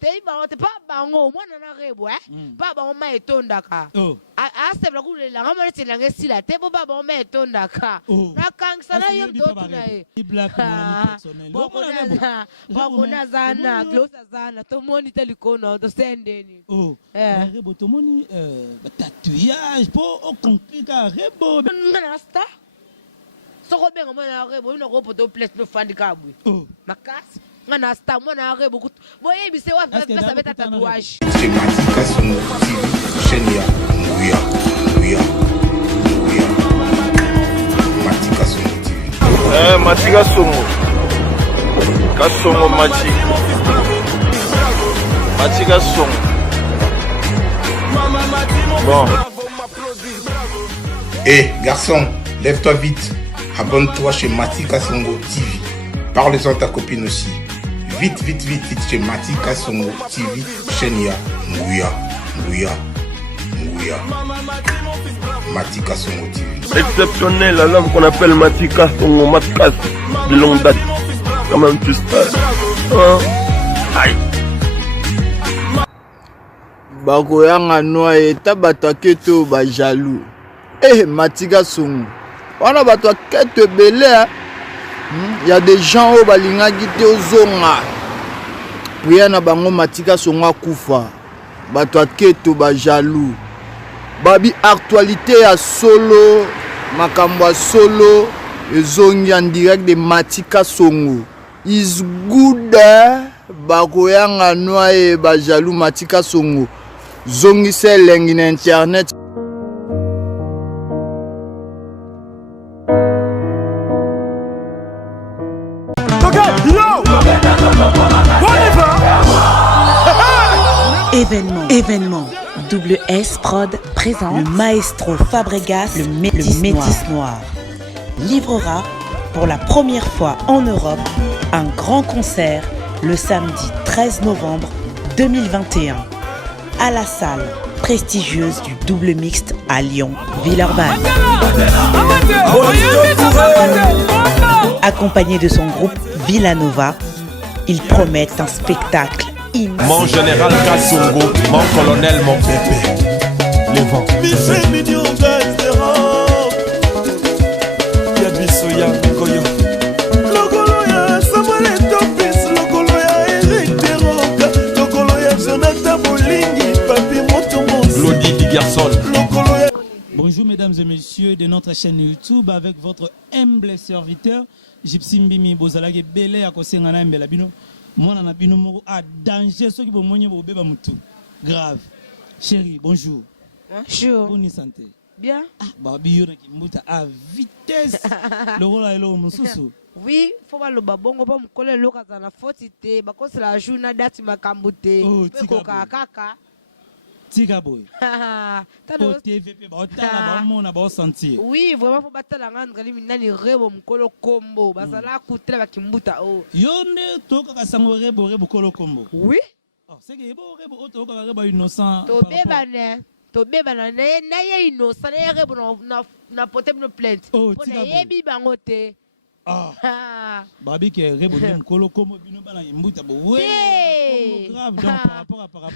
Tei ba te pa bango mwana na rebo pa bango ma etondaka a sebla ku le nga mwana tela nge sila te bo ba bango ma etondaka na kangsa na yo to na e bokona zana close zana to moni te likono to sendeni rebo to moni tatouage po o complica rebo na sta soko benga mwana rebo ino ko poto place no fandi kabwe makasi ngana sta mwana rebo boye bise wa pesa beta tatouage c'est Matika Songo TV Chenia Nguya Matika Songo TV Matika Songo Kasongo Matika Songo bon garçon, lève-toi vite. Abonne-toi chez Matika Songo TV. Parle-en à ta copine aussi. Vite chez Matika Songo TV. Chenia Nguya Matika Songo TV. Exceptionnel, l'homme qu'on appelle Matika Songo Matkas de longue date. Quand même tu sais. Aïe. Bakoyanga noa eta bato aketo ba jaloux. Matika Songo. On a bato aketo belé. Il y a des gens au balinga gite ozonga. Priya na bango Matika Songo akufa. Bato aketo ba jaloux. Babi actualité à solo, makambo ya solo, ezongi en direct de Matika Songo. Is good bakoyanga noa ba jaloux Matika Songo. Zongi se lengi na internet. Événement. Double S Prod présente le maestro Fabregas, le Métis Noir. Livrera pour la première fois en Europe un grand concert le samedi 13 novembre 2021 à la salle prestigieuse du Double Mixte à Lyon, Villeurbanne. Accompagné de son groupe Villanova, ils promettent un spectacle immense. Mon général Kasongo, mon colonel, mon bébé. Les vents. Bonjour mesdames et messieurs de notre chaîne YouTube avec votre humble serviteur Gypsy Mbimi Bozalage Belé à Kosengana Mbelabino. Moi na bino moko a danger ceux qui vont monyer au bébé mutu. Grave. Chérie, bonjour. Bonjour. Bonne santé. Bien. Babi yo na kimbuta à vitesse. Le rôle est là mususu. Oui, faut pas le babongo pas mukole loka za na fotite ba ko la journée date makambute. Ko kaka. Tika boy. O TVP ba otala ba mona ba sentir. Oui, vraiment faut batala ngandra limi nani rebo mukolo kombo. Basala kutela ba kimbuta o. Yonde toka ka sango rebo kolo kombo. Oui. Oh, c'est que rebo oto ka rebo innocent. To beba na ye innocent na rebo na potable plainte. Oh, tika boy. Yebi bango te. Babi qui est rebelle mkolo comme bino bana imbuta bo ouais grave donc par rapport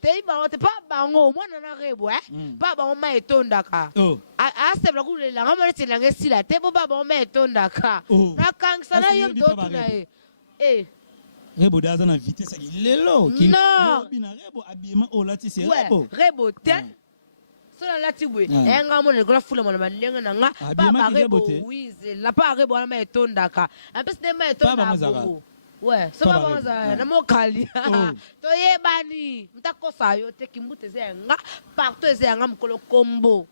tei ba te pa bango mwana na rebo pa bango ma etondaka a sebla ku le nga mwana tela nge sila te bo ba bango ma etondaka na kangsa na yo to na e rebo daza na vitesse ki lelo ki bina rebo abima o lati c'est rebo te la latibwe enga mona le fula mona mandenga nanga ba rebo wize la pa rebo na etondaka en plus de ma etondaka ouais ça va bonza na mokali to yebani mtakosa yo te kimbute zenga partout zenga mkolo kombo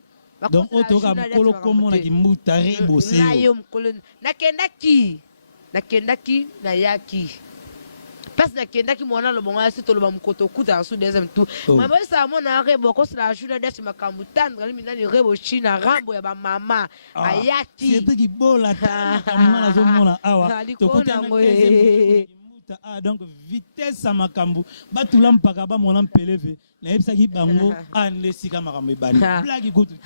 donc otoka mkolo kombo na kimbuta rebo se na yo mkolo nakendaki na yaki parce que kenda ki mwana lo bonga si to lo ba mkoto kuta su deuxième tour mama sa mona rebo ko sala journée d'être makamu tandra limi nani rebo china rambo ya ba mama ayaki c'est qui bola ta mwana zo mona awa to kuta bota donc vitesse à makambu batulam pakaba molam peleve na yebsaki bango ande sika makambu bani blague ko tout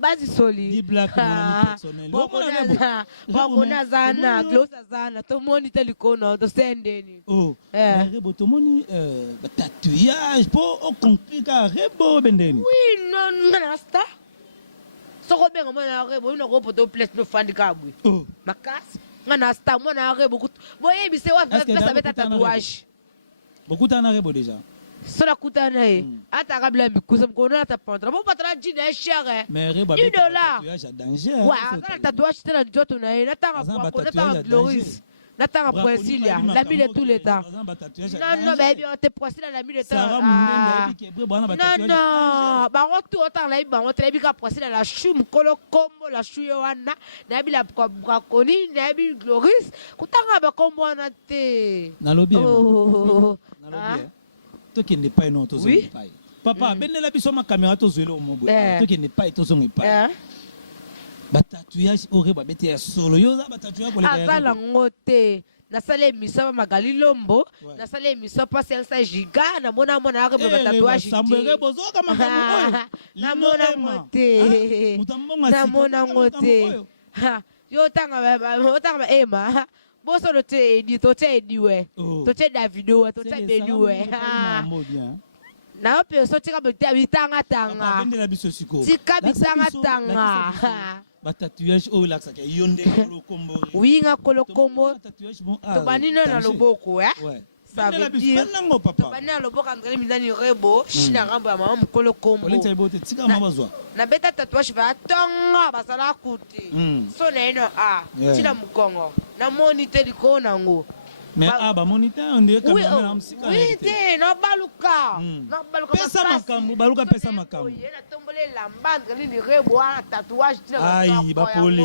basi soli di blague mon personnel bakona zana close zana to moni telikono to sendeni rebo to moni tatouage po o concret rebo bendeni oui non nasta soko benga mwana rebo ina ko poto place no fandi kabwe makasi ngana sta mwana rebo boye bise wa pesa beta tatouage bokutana rebo déjà sola kutana ata kabla mikusa mkono ata pantra bo patra jina cher mais rebo tatouage à danger wa ata tatouage tena njoto na ina tanga kwa kona Gloris natanga Brasilia la mille tout le temps non baby on te Brasilia la mille temps non ba rotu otang la ba on te bika Brasilia la chum kolo kombo la chuyo wana na bi la braconi na bi Gloris kutanga ba kombo wana te nalobi nalobi to qui n'est pas non to zo pas papa benela biso ma caméra to zo le mobo to qui n'est pas to zo pas tatouage ore babete ya solo yo za tatouage ko le azala ngote na sale misaba magali lombo na sale misaba 500 giga na mona ake tatouage sambere bozoka makambo na mona ngote na mona ngote yo tanga ema boso do te edi to te ediwe to te Davido to te beniwe na ope so tika bitanga tanga tika bitanga tanga tatouage au lac ça yonde kolo kombo oui nga kolo kombo to banina na loboko ça veut dire to banina loboko ngale mindani rebo shina rambo ya mama kolo kombo oleta bote tika mabazwa na beta tatouage ba tonga basala kuti so na ino tina mukongo na moniteur likona ngo mais ba moniteur on dirait caméra msika oui te no baluka pesa makambu baluka pesa makambu yena tombole lambanga lini rebo ana tatouage tina ai ba poli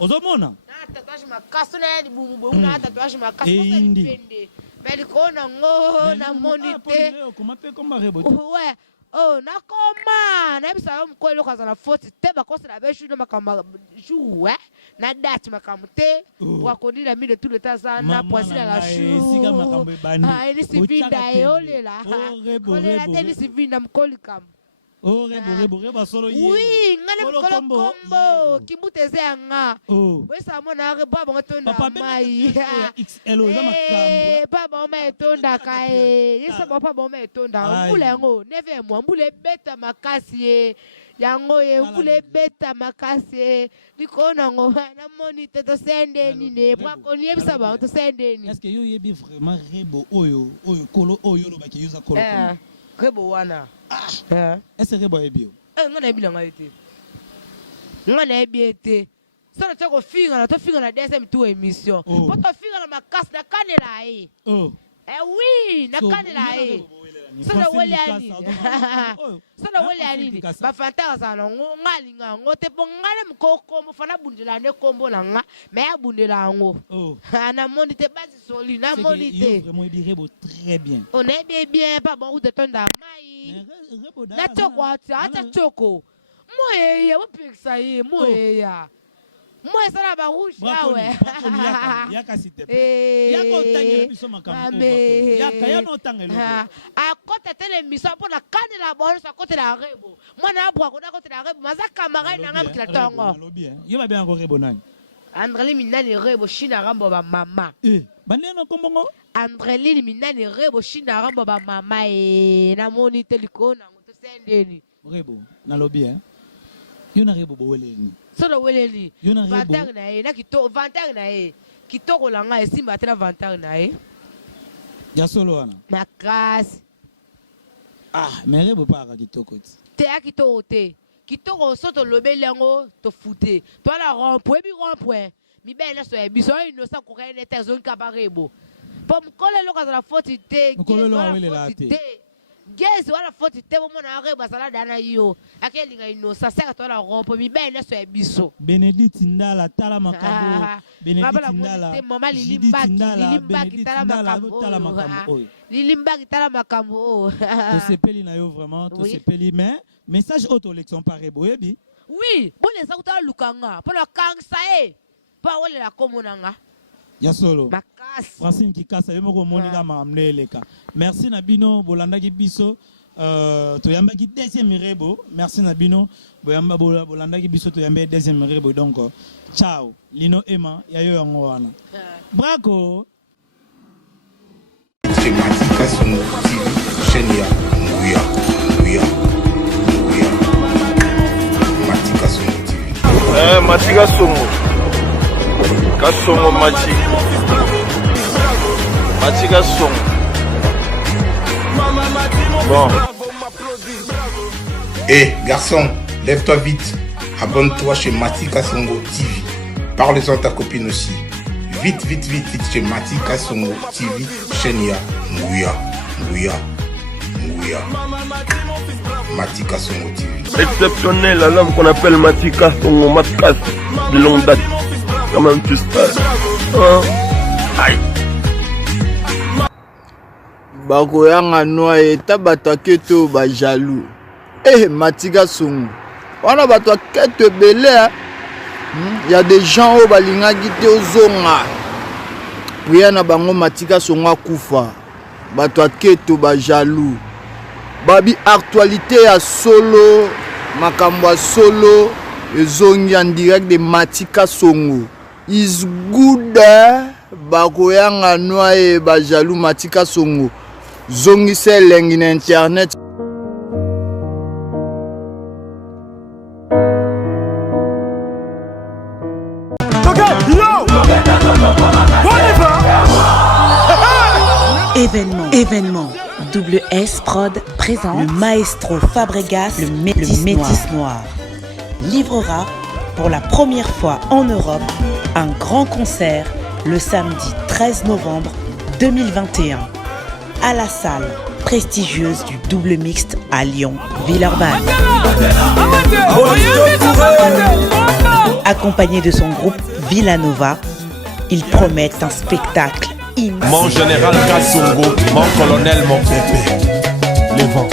ozomona na tatouage makaso na ni bumu na tatouage makaso pende mais likona ngo na moniteur comment peut comme rebo ouais nakoma na bisa mkwelo kaza na 40 te bakosa na beshu na makamba jou na date makambo te kwa kodila mile tout le temps na poisila la chou sika makambo ebani ni sivinda eolela olela te ni sivinda mkoli kam rebo solo yi oui ngane mkolo kombo kimbuteze anga wesa mona rebo bongo tonda mai XL za makambo baba oma etonda kae yesa papa boma etonda mbule yango neve mwa mbule beta makasi yango mbule beta makasi likona ngo na moni to sende ni ne kwa koni ebisa ba to sende ni est-ce que yo yebi vraiment rebo oyo kolo oyo lo baki yuza kolo rebo wana est-ce que rebo ebio ngana ebila ngaite ngana ebiete sana toko finga na to finga na DSM tu émission poto finga na makasi na kanela oui na kanela sana wele ani ba fantaka sana ngalinga ngote bongale mkoko mfana bundela ne kombo na nga me abundela ngo na moni te basi soli na moni te vraiment rebo très bien on est bien pas bon de tonda mai na toko ata toko moye ya wapeksa ye moye ya moi ça la rouge yaka s'il te plaît yaka otangela biso makambo yaka ya no tangelo a côté tele miso pour la canne la bonne sa côté la rebo moi na bwa ko na côté la rebo maza camarade na ngam kila tongo yo ba bien encore rebo nani Andreli minani rebo shina rambo ba mama bande no kombongo Andreli minani rebo shina rambo ba mama na moni telikona ngoto sendeni rebo na lobby yo na rebo bo weleni solo weleli vantar na ye na kito vantar na ye kitoko langa esimba tena vantar na ye ya solo wana makasi mais rebo pa ka kitoko te ya kitoko te kitoko soto lobeli yango to fute to la rond-point mi bele so e biso ino sa ko kene te zone ka barebo pom kole lo ka za la faute te kole lo awele la te gezi wala foti tebo mona areba basala dana yo akelinga ino sa seka to la rompo mi bene so ebiso Benedict Ndala tala makambo Benedict Ndala mama Lilimbaki tala makambo Lilimbaki tala makambo to sepeli na yo vraiment to sepeli mais message auto élection par eboyebi oui bon les autres lukanga pour la kangsa pa wole la komonanga Ya solo. Makasi. Francine Kikasa, yemoko monika mamleleka. Merci Nabino, bolanda ki biso. Toyamba ki deuxième rebo. Merci Nabino, boyamba bolanda ki biso toyamba deuxième rebo. Donc ciao. Lino Emma, yayo yango wana. Bravo. C'est Matika Songo TV, chaîne ya Nguya. Matika Songo TV. Matika Songo. Kasongo Matika Songo. Bon. Garçon, lève-toi vite. Abonne-toi chez Matika Songo TV. Parle-en à ta copine aussi. Vite chez Matika Songo TV, chaîne ya Nguya. Matika Songo TV. Exceptionnel, la lame qu'on appelle Matika Songo Matkas de longue date. Comment tu stars? Aïe. Bakoyanga noa eta batake to ba jaloux. Matika Songo. On a batake to belé. Il y a des gens au balinga gite ozonga. Priya bango Matika Songo akufa. Batake to ba jaloux. Babi actualité à solo, makambo solo, ezongi en direct de Matika Songo. Is good, bakoyanga noa ba jaloux Matika Songo. Zongi se lengi na internet. Événement. Double S Prod présente le maestro Fabregas, le métis noir. Livrera pour la première fois en Europe un grand concert le samedi 13 novembre 2021 à la salle prestigieuse du double mixte à Lyon, Villeurbanne. Accompagné de son groupe Villanova, ils promettent un spectacle immense. Mon général Kasongo, mon colonel, mon pépé. Les vents.